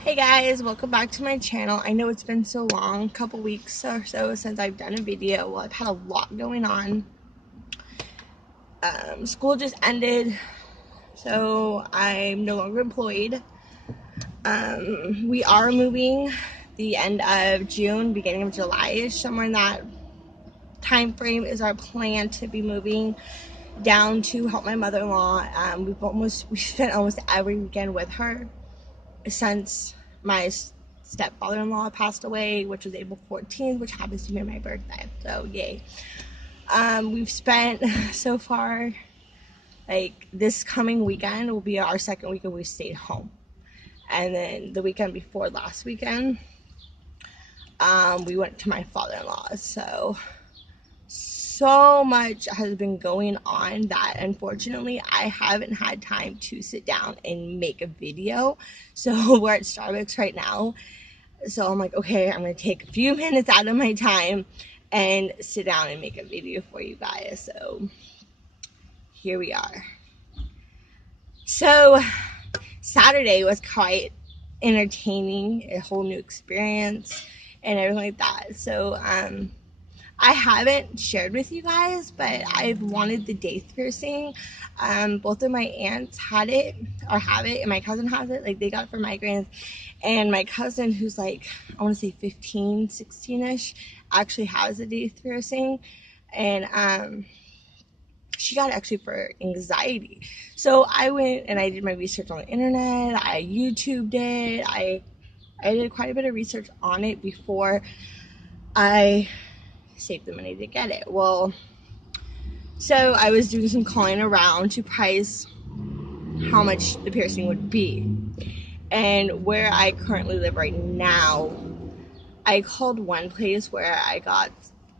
Hey guys, welcome back to my channel. I know it's been so long, a couple weeks or so since I've done a video. Well, I've had a lot going on. School just ended, so I'm no longer employed. We are moving the end of June, beginning of July-ish, somewhere in that time frame is our plan to be moving down to help my mother-in-law. We spent almost every weekend with her since my stepfather-in-law passed away, which was April 14th, which happens to be my birthday. So yay. We've spent so far, like this coming weekend will be our second weekend we stayed home. And then the weekend before last weekend, we went to my father-in-law's. So much has been going on that unfortunately I haven't had time to sit down and make a video. So we're at Starbucks right now. So I'm like, okay, I'm going to take a few minutes out of my time and sit down and make a video for you guys. So here we are. So Saturday was quite entertaining, a whole new experience and everything like that. So I haven't shared with you guys, but I've wanted the daith piercing. Both of my aunts had it or have it, and my cousin has it. Like, they got it for migraines. And my cousin, who's like, I want to say 15, 16-ish, actually has a daith piercing. And she got it actually for anxiety. So I went and I did my research on the internet. I YouTubed it. I did quite a bit of research on it before I saved the money to get it. Well, so I was doing some calling around to price how much the piercing would be. And where I currently live right now, I called one place where I got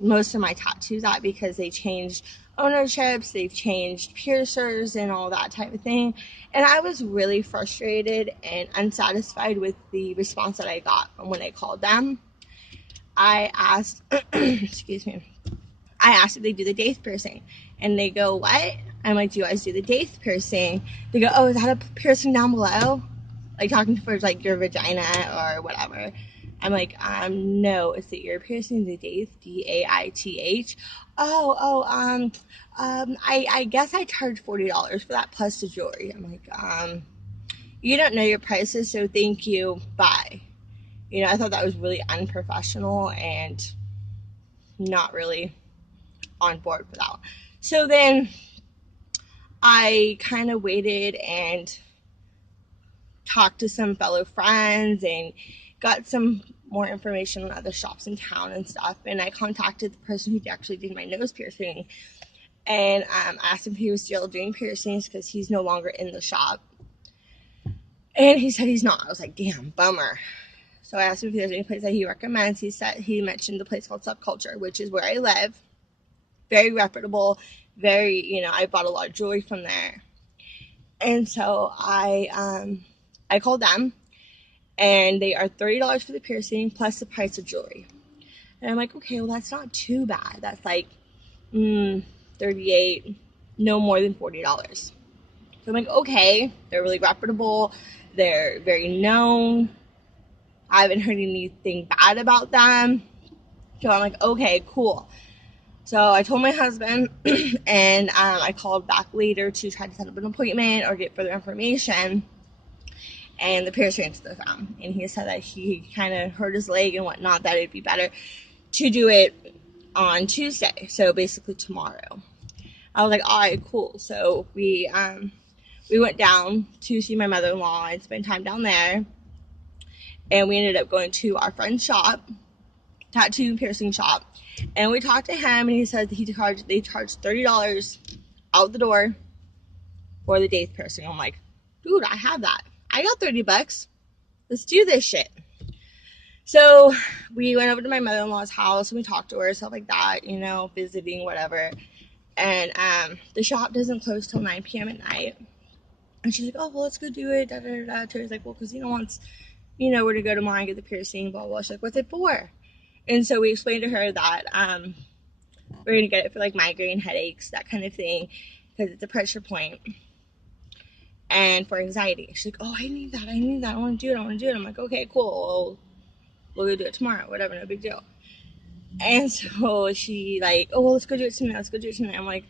most of my tattoos at because they changed ownerships, they've changed piercers and all that type of thing. And I was really frustrated and unsatisfied with the response that I got from when I called them. I asked, excuse me, I asked if they do the daith piercing. And they go, what? I'm like, do you guys do the daith piercing? They go, oh, is that a piercing down below? Like talking for like your vagina or whatever. I'm like, no, it's the ear piercing, the daith, D-A-I-T-H. I guess I charge $40 for that plus the jewelry. I'm like, you don't know your prices, so thank you, bye. You know, I thought that was really unprofessional and not really on board for that one. So then I kind of waited and talked to some fellow friends and got some more information on other shops in town and stuff. And I contacted the person who actually did my nose piercing and asked him if he was still doing piercings because he's no longer in the shop. And he said he's not. I was like, damn, bummer. So I asked him if there's any place that he recommends. He mentioned the place called Subculture, which is where I live. Very reputable, I bought a lot of jewelry from there. And so I called them, and they are $30 for the piercing plus the price of jewelry. And I'm like, okay, well, that's not too bad. That's like $38, no more than $40. So I'm like, okay, they're really reputable. They're very known. I haven't heard anything bad about them. So I'm like, okay, cool. So I told my husband, and I called back later to try to set up an appointment or get further information. And the piercer answered the phone, and he said that he kind of hurt his leg and whatnot, that it'd be better to do it on Tuesday, so basically tomorrow. I was like, all right, cool. So we went down to see my mother-in-law and spend time down there, and we ended up going to our friend's shop, tattoo and piercing shop, and we talked to him, and he said that they charged $30 out the door for the daith piercing. I'm like, dude, I have that. I got $30. Let's do this shit. So we went over to my mother-in-law's house and we talked to her, stuff like that, visiting, whatever. And the shop doesn't close till 9 p.m. at night. And she's like, oh, well, let's go do it. Da, da, da. Terry's like, well, Christina wants, where to go tomorrow and get the piercing, blah, blah. She's like, what's it for? And so we explained to her that we're going to get it for like migraine headaches, that kind of thing, because it's a pressure point. and for anxiety. She's like, oh, I need that, I want to do it. I'm like, okay, cool, we'll go do it tomorrow, whatever, no big deal. And so she like, oh, well, let's go do it tonight. I'm like,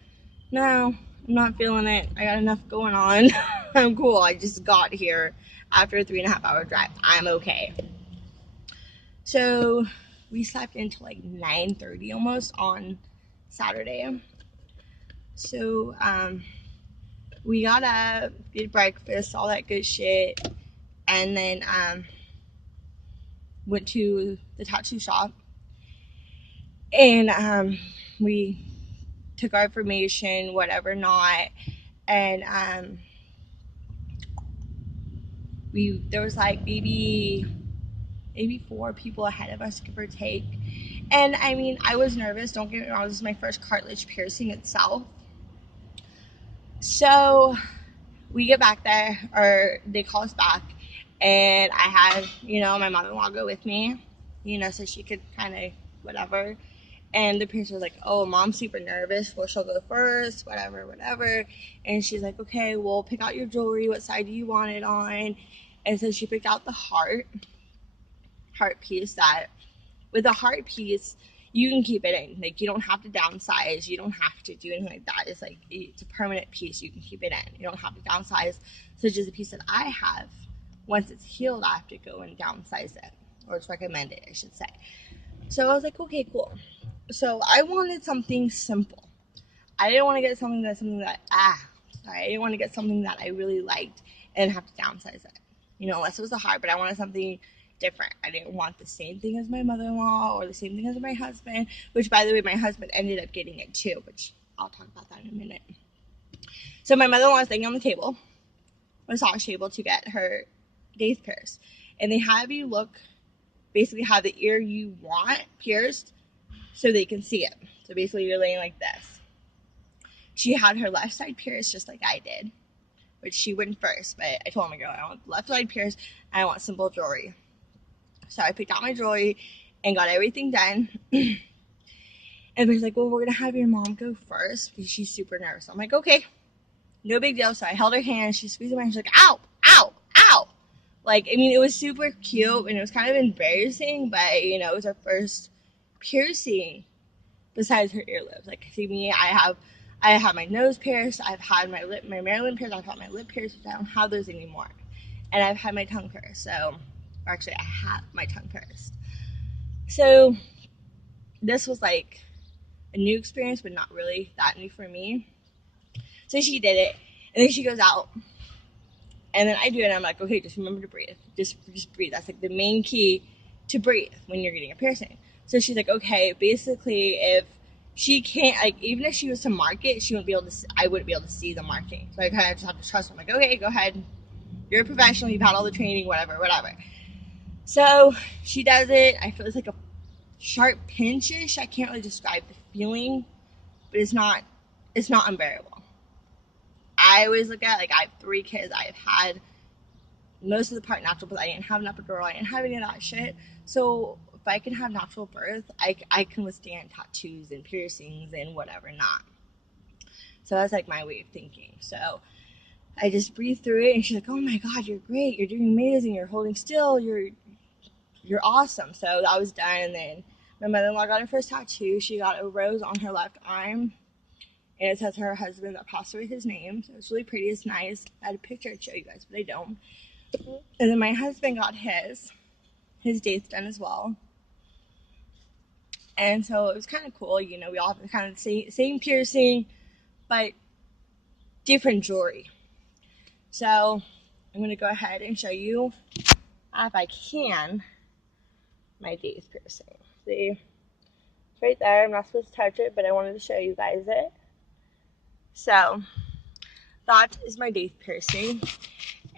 no, I'm not feeling it. I got enough going on. I'm cool. I just got here after a 3.5 hour drive. I'm okay. So we slept until like 9:30 almost on Saturday. So we got up, did breakfast, all that good shit, and then went to the tattoo shop, and we took our information, whatever not, and there was like maybe 4 people ahead of us, give or take. And I mean, I was nervous, don't get me wrong, this is my first cartilage piercing itself. So we get back there, or they call us back, and I had, my mother-in-law go with me, so she could kind of whatever. And the piercer was like, oh, mom's super nervous, well, she'll go first, whatever. And she's like, okay, well, pick out your jewelry, what side do you want it on? And so she picked out the heart piece. That with a heart piece, you can keep it in. Like, you don't have to downsize. You don't have to do anything like that. It's like, it's a permanent piece. You can keep it in. You don't have to downsize. So just a piece that I have, once it's healed, I have to go and downsize it. Or it's recommended, I should say. So I was like, okay, cool. So I wanted something simple. I didn't want to get something that, I didn't want to get something that I really liked and have to downsize it. Unless it was a heart, but I wanted something different. I didn't want the same thing as my mother-in-law or the same thing as my husband, which, by the way, my husband ended up getting it too, which I'll talk about that in a minute. So my mother-in-law was laying on the table, massage table, to get her days pierced. And they have you look, basically have the ear you want pierced so they can see it. So basically you're laying like this. She had her left side pierced just like I did, which she went first, but I told my girl, I want the left side pierced and I want simple jewelry. So I picked out my jewelry and got everything done. And she's like, well, we're going to have your mom go first because she's super nervous. I'm like, okay, no big deal. So I held her hand. She squeezed my hand. She's like, ow, ow, ow. Like, I mean, it was super cute and it was kind of embarrassing, but, it was our first piercing besides her earlobes. Like, see me, I have my nose pierced. I've had my Maryland pierced. I've had my lip pierced, which I don't have those anymore. And I've had my tongue pierced. So, actually, I have my tongue pierced. So, this was like a new experience, but not really that new for me. So she did it, and then she goes out, and then I do it, and I'm like, okay, just remember to breathe. Just breathe. That's like the main key to breathe when you're getting a piercing. So she's like, okay, basically, if she can't, like, even if she was to mark it, she wouldn't be able to, I wouldn't be able to see the marking. So I kind of just have to trust her. I'm like, okay, go ahead. You're a professional. You've had all the training, whatever. So she does it. I feel it's like a sharp pinchish. I can't really describe the feeling, but it's not unbearable. I always look at, like, I have 3 kids. I've had most of the part natural, but I didn't have an epidural. I didn't have any of that shit. So if I can have natural birth, I can withstand tattoos and piercings and whatever not. So that's like my way of thinking. So I just breathe through it, and she's like, oh my God, you're great. You're doing amazing. You're holding still. You're awesome. So that was done. And then my mother-in-law got her first tattoo. She got a rose on her left arm, and it says her husband that passed away his name. So it's really pretty. It's nice. I had a picture to show you guys, but I don't. And then my husband got his dates done as well. And so it was kind of cool. We all have the kind of same piercing, but different jewelry. So I'm going to go ahead and show you, if I can, my days piercing. See? It's right there. I'm not supposed to touch it, but I wanted to show you guys it. So that is my days piercing.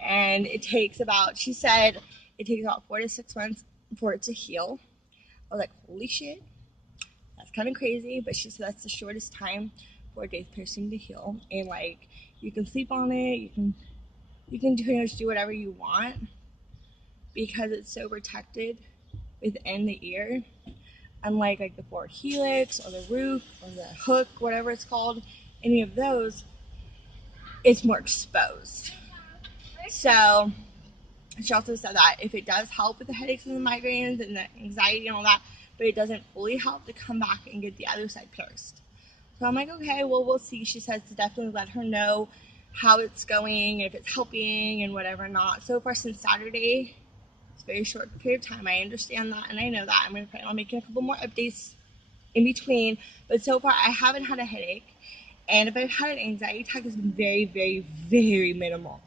And it takes about, she said, it takes about 4 to 6 months for it to heal. I was like, holy shit, that's kind of crazy. But she said that's the shortest time for a days piercing to heal. And like, you can sleep on it, you can pretty much do whatever you want because it's so protected within the ear. Unlike like the forward helix or the root or the hook, whatever it's called, any of those, it's more exposed. So she also said that if it does help with the headaches and the migraines and the anxiety and all that, but it doesn't fully help, to come back and get the other side pierced. So I'm like, okay, well, we'll see. She says to definitely let her know how it's going, if it's helping and whatever not. So far since Saturday, it's a very short period of time. I understand that and I know that. I'm going to plan on making a couple more updates in between. But so far, I haven't had a headache. And if I've had an anxiety attack, it's been very, very, very minimal.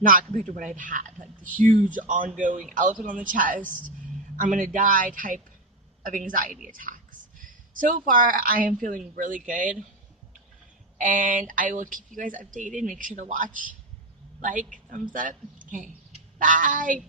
Not compared to what I've had. Like the huge ongoing elephant on the chest, I'm going to die type of anxiety attacks. So far, I am feeling really good. And I will keep you guys updated. Make sure to watch, like, thumbs up. Okay, bye.